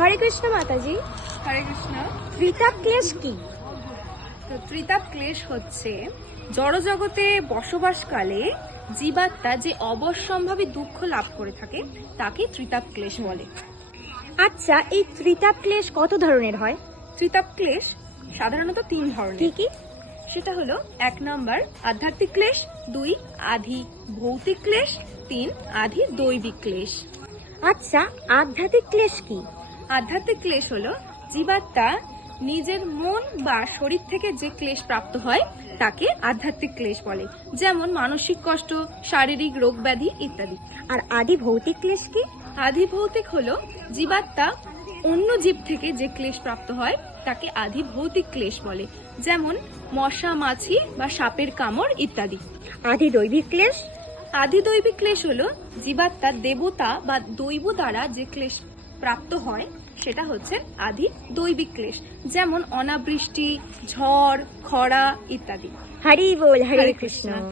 হরে কৃষ্ণ মাতাজি। হরে কৃষ্ণ। ত্রিতাপ ক্লেশ কি? তো ত্রিতাপ ক্লেশ হচ্ছে জড়জগতে বসবাসকালে জীবাত্মা যে অবশ্যম্ভাবী দুঃখ লাভ করে থাকে তাকে ত্রিতাপ ক্লেশ বলে। আচ্ছা এই ত্রিতাপ ক্লেশ কত ধরনের হয়? ত্রিতাপ ক্লেশ সাধারণত তিন ধরনের। কি কি? সেটা হলো এক নম্বর আধ্যাত্মিক ক্লেশ দুই আধি ভৌতিক ক্লেশ তিন আধি দৈবিক ক্লেশ। আচ্ছা আধ্যাত্মিক ক্লেশ কি? আধ্যাত্মিক ক্লেশ হলো জীবাত্মা নিজের মন বা শরীর থেকে যে ক্লেশ প্রাপ্ত হয়, তাকে আধ্যাত্মিক ক্লেশ বলে। যেমন মানসিক কষ্ট, শারীরিক রোগ ব্যাধি ইত্যাদি। আর আদি ভৌতিক ক্লেশ কি? আধি ভৌতিক হলো জীবাত্মা অন্য জীব থেকে যে ক্লেশ প্রাপ্ত হয়, তাকে আধি ভৌতিক ক্লেশ বলে। যেমন মশা, মাছি বা সাপের কামড় ইত্যাদি। আদি দৈবিক ক্লেশ? আদি দৈবিক ক্লেশ হলো জীবাত্মার দেবতা বা দৈব দ্বারা যে ক্লেশ প্রাপ্ত হয় সেটা হচ্ছে আদি দৈবিক ক্লেশ যেমন অনাবৃষ্টি ঝড় খরা ইত্যাদি হরি বল হরে কৃষ্ণ।